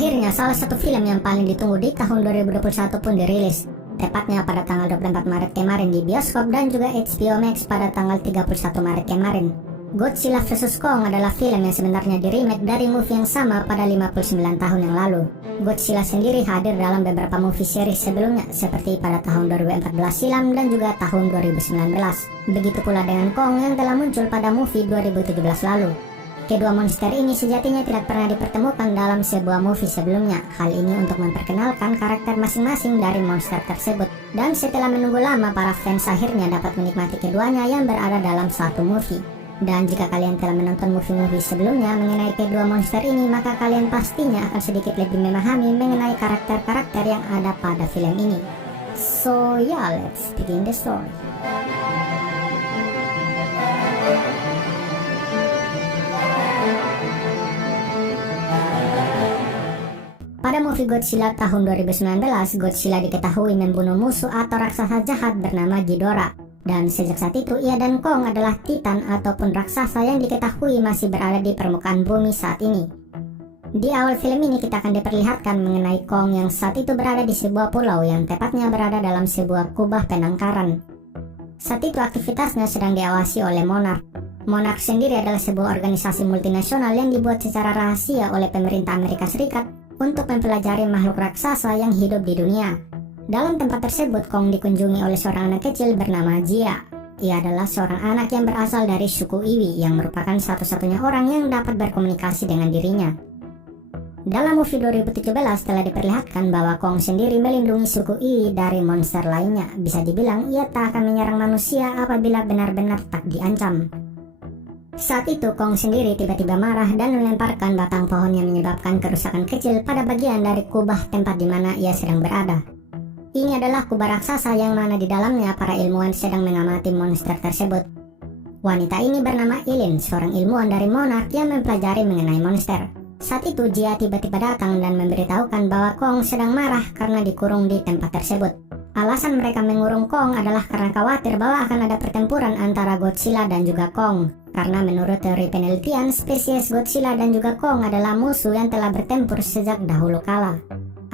Akhirnya salah satu film yang paling ditunggu di tahun 2021 pun dirilis, tepatnya pada tanggal 24 Maret kemarin di bioskop dan juga HBO Max pada tanggal 31 Maret kemarin. Godzilla vs Kong adalah film yang sebenarnya di-remake dari movie yang sama pada 59 tahun yang lalu. Godzilla sendiri hadir dalam beberapa movie series sebelumnya seperti pada tahun 2014 silam dan juga tahun 2019. Begitu pula dengan Kong yang telah muncul pada movie 2017 lalu. Kedua monster ini sejatinya tidak pernah dipertemukan dalam sebuah movie sebelumnya. Hal ini untuk memperkenalkan karakter masing-masing dari monster tersebut. Dan setelah menunggu lama, para fans akhirnya dapat menikmati keduanya yang berada dalam satu movie. Dan jika kalian telah menonton movie-movie sebelumnya mengenai kedua monster ini, maka kalian pastinya akan sedikit lebih memahami mengenai karakter-karakter yang ada pada film ini. So yeah, let's begin the story. Pada movie Godzilla tahun 2019, Godzilla diketahui membunuh musuh atau raksasa jahat bernama Ghidorah. Dan sejak saat itu ia dan Kong adalah titan ataupun raksasa yang diketahui masih berada di permukaan bumi saat ini. Di awal film ini kita akan diperlihatkan mengenai Kong yang saat itu berada di sebuah pulau yang tepatnya berada dalam sebuah kubah penangkaran. Saat itu aktivitasnya sedang diawasi oleh Monarch. Monarch sendiri adalah sebuah organisasi multinasional yang dibuat secara rahasia oleh pemerintah Amerika Serikat untuk mempelajari makhluk raksasa yang hidup di dunia. Dalam tempat tersebut, Kong dikunjungi oleh seorang anak kecil bernama Jia. Ia adalah seorang anak yang berasal dari suku Iwi yang merupakan satu-satunya orang yang dapat berkomunikasi dengan dirinya. Dalam movie 2017 telah diperlihatkan bahwa Kong sendiri melindungi suku Iwi dari monster lainnya. Bisa dibilang ia tak akan menyerang manusia apabila benar-benar tak diancam. Saat itu Kong sendiri tiba-tiba marah dan melemparkan batang pohon yang menyebabkan kerusakan kecil pada bagian dari kubah tempat di mana ia sedang berada. Ini adalah kubah raksasa yang mana di dalamnya para ilmuwan sedang mengamati monster tersebut. Wanita ini bernama Eileen, seorang ilmuwan dari Monarch yang mempelajari mengenai monster. Saat itu Jia tiba-tiba datang dan memberitahukan bahwa Kong sedang marah karena dikurung di tempat tersebut. Alasan mereka mengurung Kong adalah karena khawatir bahwa akan ada pertempuran antara Godzilla dan juga Kong. Karena menurut teori penelitian, spesies Godzilla dan juga Kong adalah musuh yang telah bertempur sejak dahulu kala.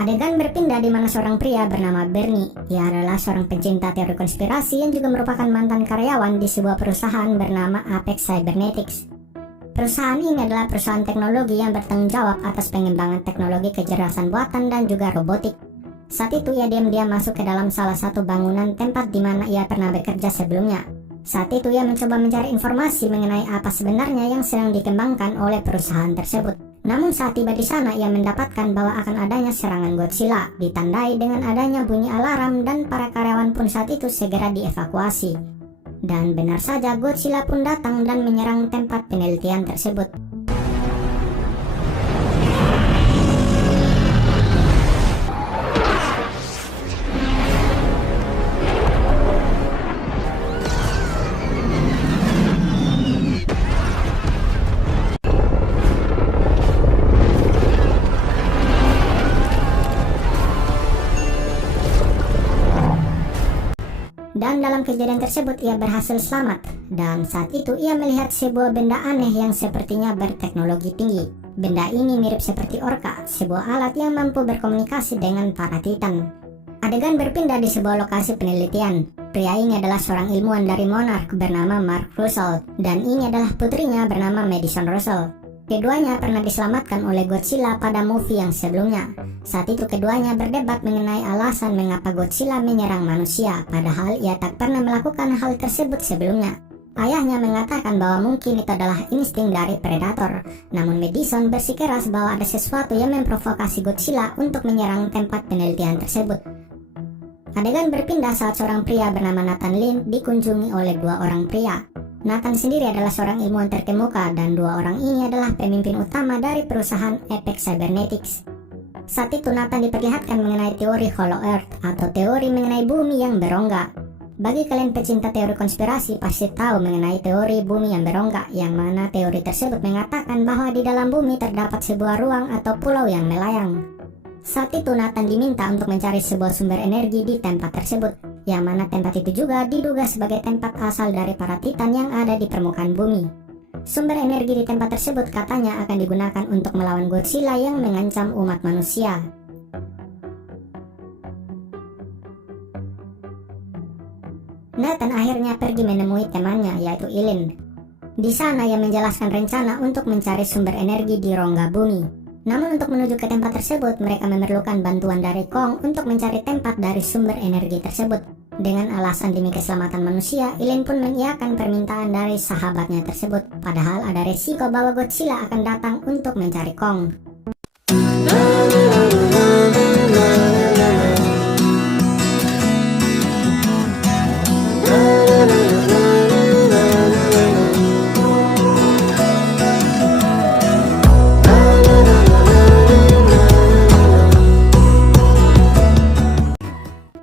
Adegan berpindah di mana seorang pria bernama Bernie. Ia adalah seorang pencinta teori konspirasi yang juga merupakan mantan karyawan di sebuah perusahaan bernama Apex Cybernetics. Perusahaan ini adalah perusahaan teknologi yang bertanggung jawab atas pengembangan teknologi kecerdasan buatan dan juga robotik. Saat itu ia diam-diam masuk ke dalam salah satu bangunan tempat di mana ia pernah bekerja sebelumnya. Saat itu ia mencoba mencari informasi mengenai apa sebenarnya yang sedang dikembangkan oleh perusahaan tersebut. Namun saat tiba di sana ia mendapatkan bahwa akan adanya serangan Godzilla, ditandai dengan adanya bunyi alarm dan para karyawan pun saat itu segera dievakuasi. Dan benar saja Godzilla pun datang dan menyerang tempat penelitian tersebut. Dan dalam kejadian tersebut ia berhasil selamat. Dan saat itu ia melihat sebuah benda aneh yang sepertinya berteknologi tinggi. Benda ini mirip seperti orka, sebuah alat yang mampu berkomunikasi dengan para titan. Adegan berpindah di sebuah lokasi penelitian. Pria ini adalah seorang ilmuwan dari Monarch bernama Mark Russell. Dan ini adalah putrinya bernama Madison Russell. Keduanya pernah diselamatkan oleh Godzilla pada movie yang sebelumnya. Saat itu keduanya berdebat mengenai alasan mengapa Godzilla menyerang manusia, padahal ia tak pernah melakukan hal tersebut sebelumnya. Ayahnya mengatakan bahwa mungkin itu adalah insting dari predator. Namun Madison bersikeras bahwa ada sesuatu yang memprovokasi Godzilla untuk menyerang tempat penelitian tersebut. Adegan berpindah saat seorang pria bernama Nathan Lin dikunjungi oleh dua orang pria. Nathan sendiri adalah seorang ilmuwan terkemuka dan dua orang ini adalah pemimpin utama dari perusahaan Apex Cybernetics. Saat itu Nathan diperlihatkan mengenai teori Hollow Earth atau teori mengenai bumi yang berongga. Bagi kalian pecinta teori konspirasi pasti tahu mengenai teori bumi yang berongga, yang mana teori tersebut mengatakan bahwa di dalam bumi terdapat sebuah ruang atau pulau yang melayang. Saat itu Nathan diminta untuk mencari sebuah sumber energi di tempat tersebut, yang mana tempat itu juga diduga sebagai tempat asal dari para titan yang ada di permukaan bumi. Sumber energi di tempat tersebut katanya akan digunakan untuk melawan Godzilla yang mengancam umat manusia. Nathan akhirnya pergi menemui temannya yaitu Eileen. Di sana ia menjelaskan rencana untuk mencari sumber energi di rongga bumi. Namun untuk menuju ke tempat tersebut mereka memerlukan bantuan dari Kong untuk mencari tempat dari sumber energi tersebut. Dengan alasan demi keselamatan manusia, Eileen pun mengiyakan permintaan dari sahabatnya tersebut. Padahal ada resiko bahwa Godzilla akan datang untuk mencari Kong.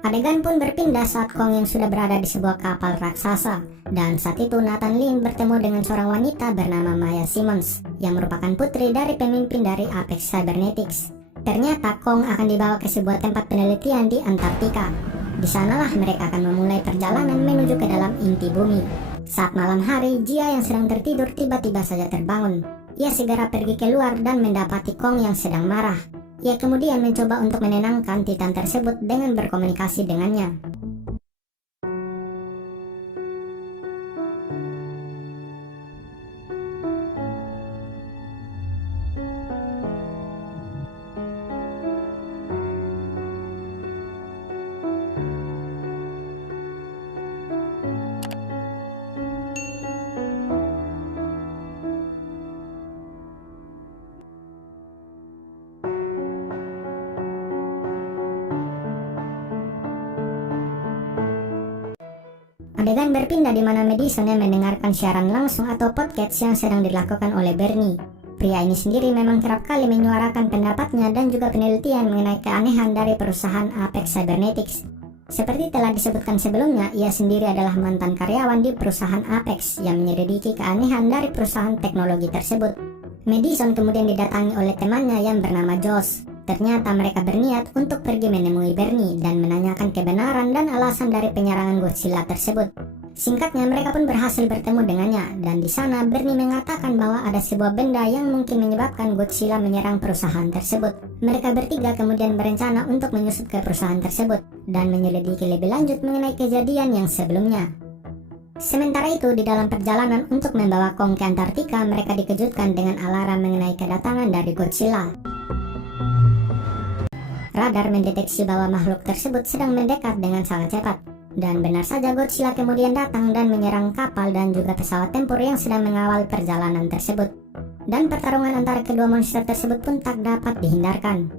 Adegan pun berpindah saat Kong yang sudah berada di sebuah kapal raksasa. Dan saat itu Nathan Lin bertemu dengan seorang wanita bernama Maya Simmons yang merupakan putri dari pemimpin dari Apex Cybernetics. Ternyata Kong akan dibawa ke sebuah tempat penelitian di Antartika. Di sanalah mereka akan memulai perjalanan menuju ke dalam inti bumi. Saat malam hari, Jia yang sedang tertidur tiba-tiba saja terbangun. Ia segera pergi keluar dan mendapati Kong yang sedang marah. Ia kemudian mencoba untuk menenangkan Titan tersebut dengan berkomunikasi dengannya. Adegan berpindah di mana Madison yang mendengarkan siaran langsung atau podcast yang sedang dilakukan oleh Bernie. Pria ini sendiri memang kerap kali menyuarakan pendapatnya dan juga penelitian mengenai keanehan dari perusahaan Apex Cybernetics. Seperti telah disebutkan sebelumnya, ia sendiri adalah mantan karyawan di perusahaan Apex yang menyelidiki keanehan dari perusahaan teknologi tersebut. Madison kemudian didatangi oleh temannya yang bernama Josh. Ternyata mereka berniat untuk pergi menemui Bernie dan menanyakan kebenaran dan alasan dari penyerangan Godzilla tersebut. Singkatnya mereka pun berhasil bertemu dengannya dan di sana Bernie mengatakan bahwa ada sebuah benda yang mungkin menyebabkan Godzilla menyerang perusahaan tersebut. Mereka bertiga kemudian berencana untuk menyusup ke perusahaan tersebut dan menyelidiki lebih lanjut mengenai kejadian yang sebelumnya. Sementara itu di dalam perjalanan untuk membawa Kong ke Antartika, mereka dikejutkan dengan alarm mengenai kedatangan dari Godzilla. Radar mendeteksi bahwa makhluk tersebut sedang mendekat dengan sangat cepat. Dan benar saja Godzilla kemudian datang dan menyerang kapal dan juga pesawat tempur yang sedang mengawal perjalanan tersebut. Dan pertarungan antara kedua monster tersebut pun tak dapat dihindarkan.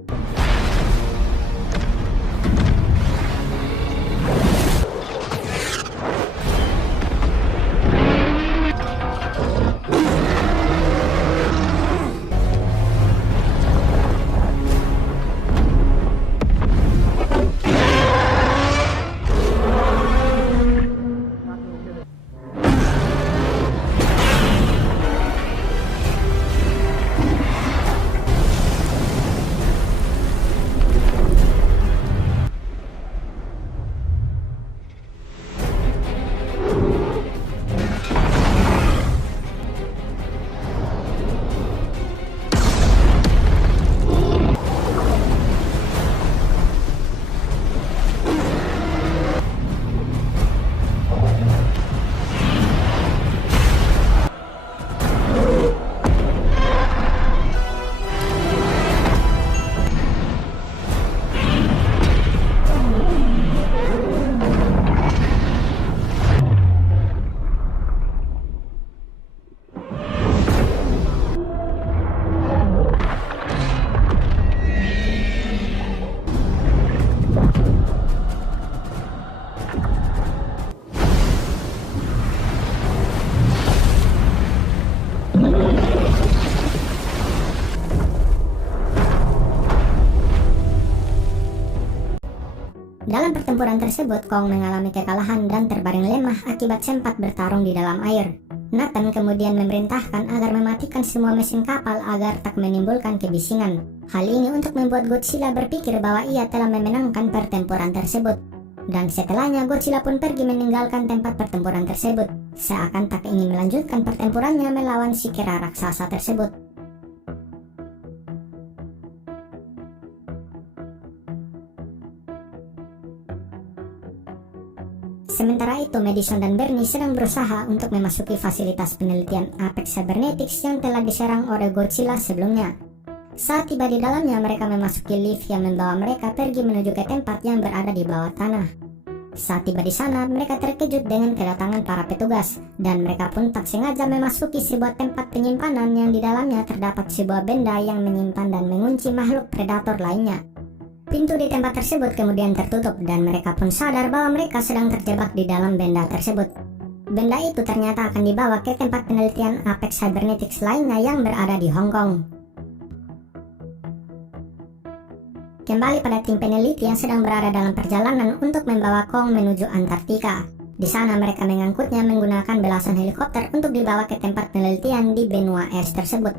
Dalam pertempuran tersebut, Kong mengalami kekalahan dan terbaring lemah akibat sempat bertarung di dalam air. Nathan kemudian memerintahkan agar mematikan semua mesin kapal agar tak menimbulkan kebisingan. Hal ini untuk membuat Godzilla berpikir bahwa ia telah memenangkan pertempuran tersebut. Dan setelahnya Godzilla pun pergi meninggalkan tempat pertempuran tersebut, seakan tak ingin melanjutkan pertempurannya melawan si kera raksasa tersebut. Sementara itu, Madison dan Bernie sedang berusaha untuk memasuki fasilitas penelitian Apex Cybernetics yang telah diserang oleh Godzilla sebelumnya. Saat tiba di dalamnya, mereka memasuki lift yang membawa mereka pergi menuju ke tempat yang berada di bawah tanah. Saat tiba di sana, mereka terkejut dengan kedatangan para petugas, dan mereka pun tak sengaja memasuki sebuah tempat penyimpanan yang di dalamnya terdapat sebuah benda yang menyimpan dan mengunci makhluk predator lainnya. Pintu di tempat tersebut kemudian tertutup dan mereka pun sadar bahwa mereka sedang terjebak di dalam benda tersebut. Benda itu ternyata akan dibawa ke tempat penelitian Apex Cybernetics lainnya yang berada di Hong Kong. Kembali pada tim peneliti yang sedang berada dalam perjalanan untuk membawa Kong menuju Antartika. Di sana mereka mengangkutnya menggunakan belasan helikopter untuk dibawa ke tempat penelitian di benua es tersebut.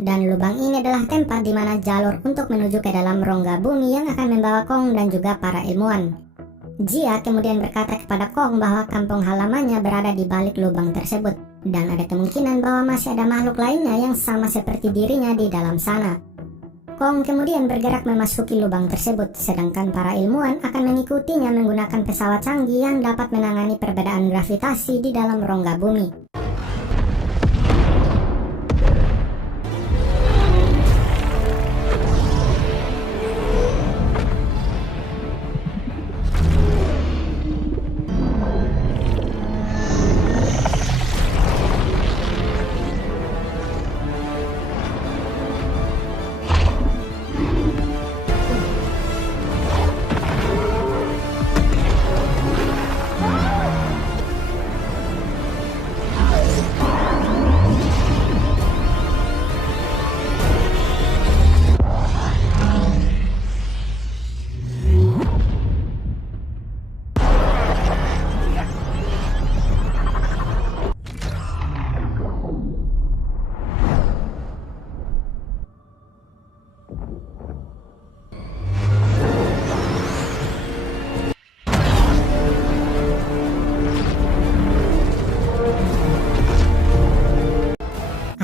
Dan lubang ini adalah tempat di mana jalur untuk menuju ke dalam rongga bumi yang akan membawa Kong dan juga para ilmuwan. Jia kemudian berkata kepada Kong bahwa kampung halamannya berada di balik lubang tersebut, dan ada kemungkinan bahwa masih ada makhluk lainnya yang sama seperti dirinya di dalam sana. Kong kemudian bergerak memasuki lubang tersebut, sedangkan para ilmuwan akan mengikutinya menggunakan pesawat canggih yang dapat menangani perbedaan gravitasi di dalam rongga bumi.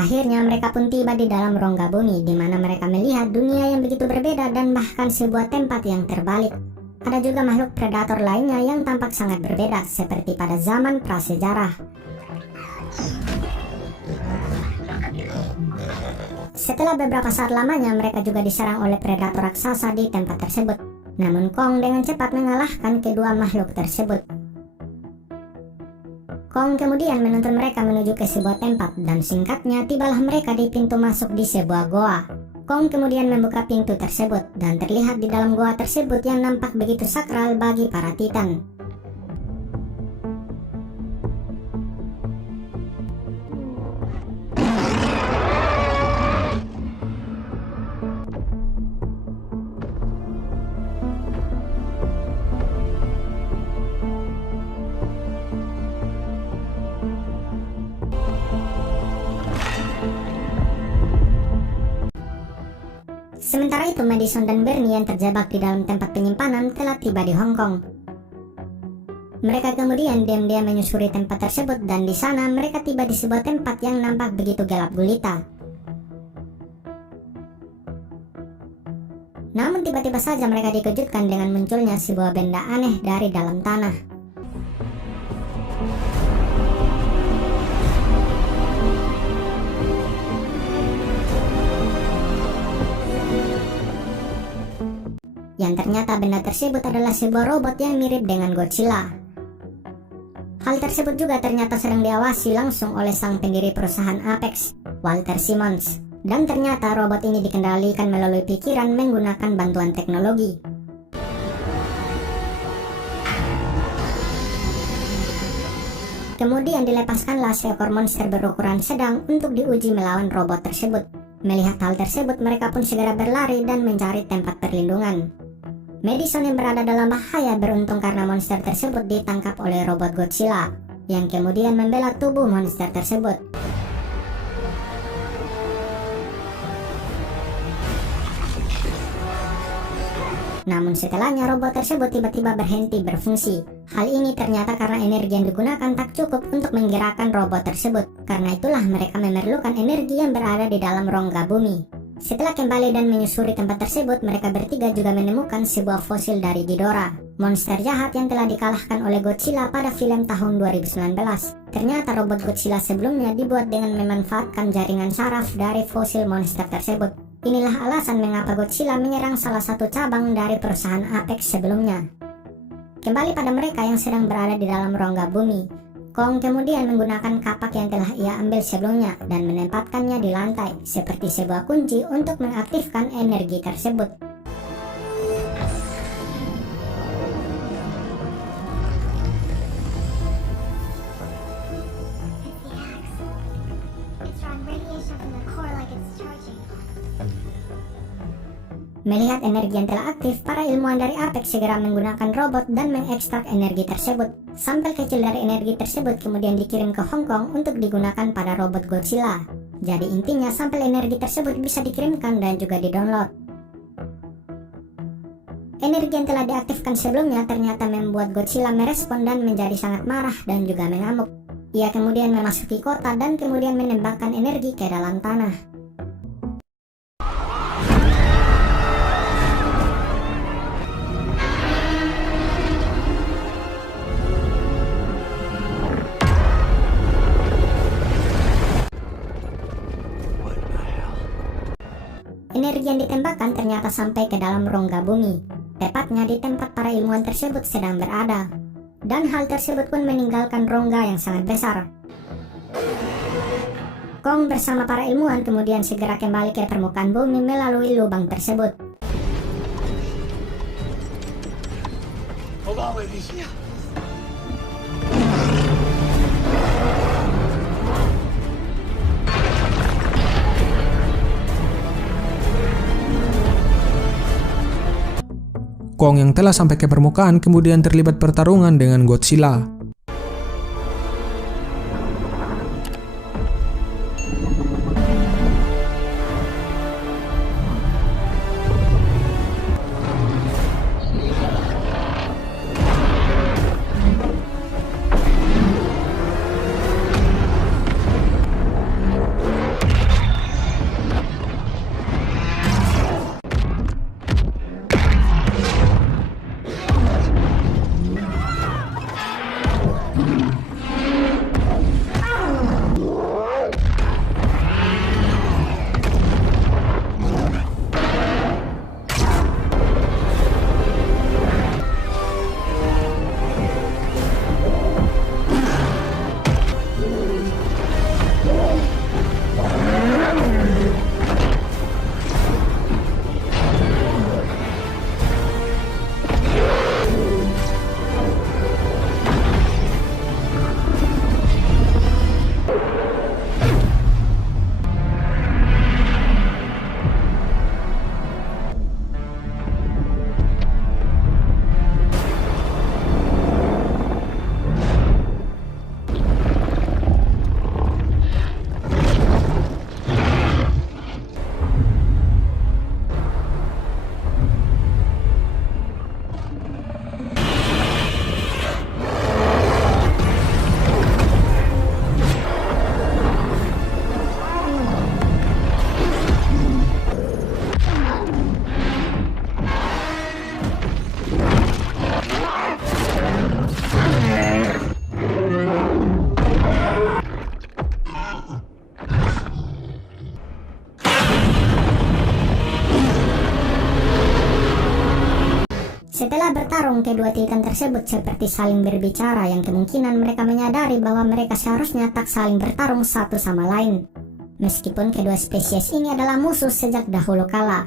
Akhirnya mereka pun tiba di dalam rongga bumi, di mana mereka melihat dunia yang begitu berbeda dan bahkan sebuah tempat yang terbalik. Ada juga makhluk predator lainnya yang tampak sangat berbeda, seperti pada zaman prasejarah. Setelah beberapa saat lamanya, mereka juga diserang oleh predator raksasa di tempat tersebut. Namun Kong dengan cepat mengalahkan kedua makhluk tersebut. Kong kemudian menuntun mereka menuju ke sebuah tempat, dan singkatnya tibalah mereka di pintu masuk di sebuah goa. Kong kemudian membuka pintu tersebut, dan terlihat di dalam goa tersebut yang nampak begitu sakral bagi para Titan. Sementara itu, Madison dan Bernie yang terjebak di dalam tempat penyimpanan telah tiba di Hong Kong. Mereka kemudian diam-diam menyusuri tempat tersebut, dan di sana mereka tiba di sebuah tempat yang nampak begitu gelap gulita. Namun tiba-tiba saja mereka dikejutkan dengan munculnya sebuah benda aneh dari dalam tanah. Yang ternyata benda tersebut adalah sebuah robot yang mirip dengan Godzilla. Hal tersebut juga ternyata sedang diawasi langsung oleh sang pendiri perusahaan Apex, Walter Simmons. Dan ternyata robot ini dikendalikan melalui pikiran menggunakan bantuan teknologi. Kemudian dilepaskanlah seekor monster berukuran sedang untuk diuji melawan robot tersebut. Melihat hal tersebut, mereka pun segera berlari dan mencari tempat perlindungan. Madison yang berada dalam bahaya beruntung karena monster tersebut ditangkap oleh robot Godzilla. yang kemudian membela tubuh monster tersebut. Namun setelahnya robot tersebut tiba-tiba berhenti berfungsi. Hal ini ternyata karena energi yang digunakan tak cukup untuk menggerakkan robot tersebut. Karena itulah mereka memerlukan energi yang berada di dalam rongga bumi. Setelah kembali dan menyusuri tempat tersebut, mereka bertiga juga menemukan sebuah fosil dari Ghidorah, monster jahat yang telah dikalahkan oleh Godzilla pada film tahun 2019. Ternyata robot Godzilla sebelumnya dibuat dengan memanfaatkan jaringan saraf dari fosil monster tersebut. Inilah alasan mengapa Godzilla menyerang salah satu cabang dari perusahaan Apex sebelumnya. Kembali pada mereka yang sedang berada di dalam rongga bumi, Kong kemudian menggunakan kapak yang telah ia ambil sebelumnya dan menempatkannya di lantai seperti sebuah kunci untuk mengaktifkan energi tersebut. Melihat energi yang telah aktif, para ilmuwan dari Apex segera menggunakan robot dan mengekstrak energi tersebut. Sampel kecil dari energi tersebut kemudian dikirim ke Hong Kong untuk digunakan pada robot Godzilla. Jadi intinya sampel energi tersebut bisa dikirimkan dan juga didownload. Energi yang telah diaktifkan sebelumnya ternyata membuat Godzilla merespon dan menjadi sangat marah dan juga mengamuk. Ia kemudian memasuki kota dan kemudian menembakkan energi ke dalam tanah. Energi yang ditembakkan ternyata sampai ke dalam rongga bumi, tepatnya di tempat para ilmuwan tersebut sedang berada. Dan hal tersebut pun meninggalkan rongga yang sangat besar. Kong bersama para ilmuwan kemudian segera kembali ke permukaan bumi melalui lubang tersebut. Kong yang telah sampai ke permukaan kemudian terlibat pertarungan dengan Godzilla. Setelah bertarung, kedua titan tersebut seperti saling berbicara yang kemungkinan mereka menyadari bahwa mereka seharusnya tak saling bertarung satu sama lain. Meskipun kedua spesies ini adalah musuh sejak dahulu kala.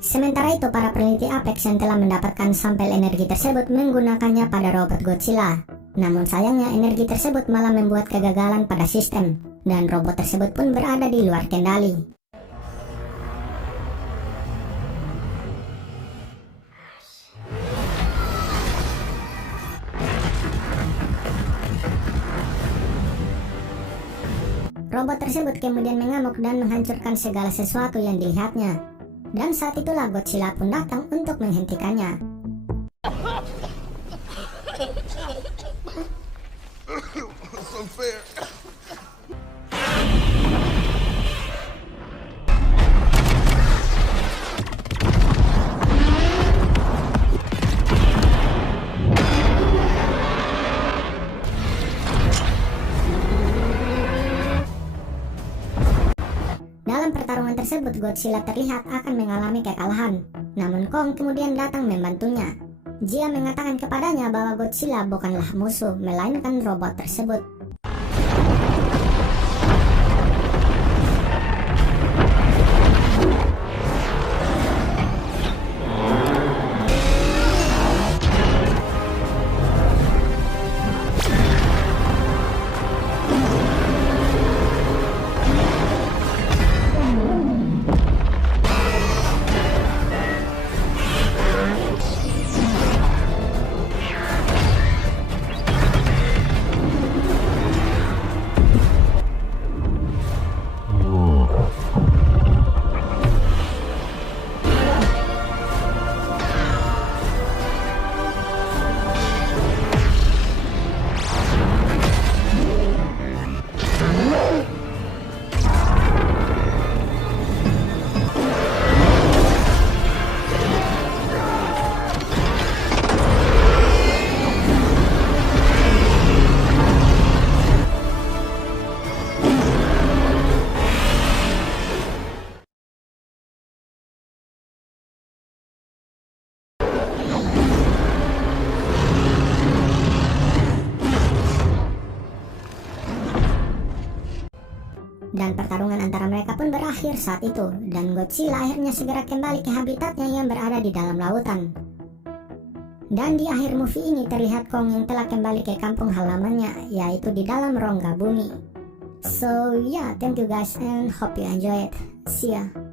Sementara itu, para peneliti Apex yang telah mendapatkan sampel energi tersebut menggunakannya pada robot Godzilla. Namun sayangnya energi tersebut malah membuat kegagalan pada sistem, dan robot tersebut pun berada di luar kendali. Robot tersebut kemudian mengamuk dan menghancurkan segala sesuatu yang dilihatnya. Dan saat itulah Godzilla pun datang untuk menghentikannya. It's unfair. Dalam pertarungan tersebut, Godzilla terlihat akan mengalami kekalahan. Namun Kong kemudian datang membantunya. Dia mengatakan kepadanya bahwa Godzilla bukanlah musuh, melainkan robot tersebut. Dan pertarungan antara mereka pun berakhir saat itu, dan Godzilla akhirnya segera kembali ke habitatnya yang berada di dalam lautan. Dan di akhir movie ini terlihat Kong yang telah kembali ke kampung halamannya, yaitu di dalam rongga bumi. So yeah, thank you guys and hope you enjoy it. See ya.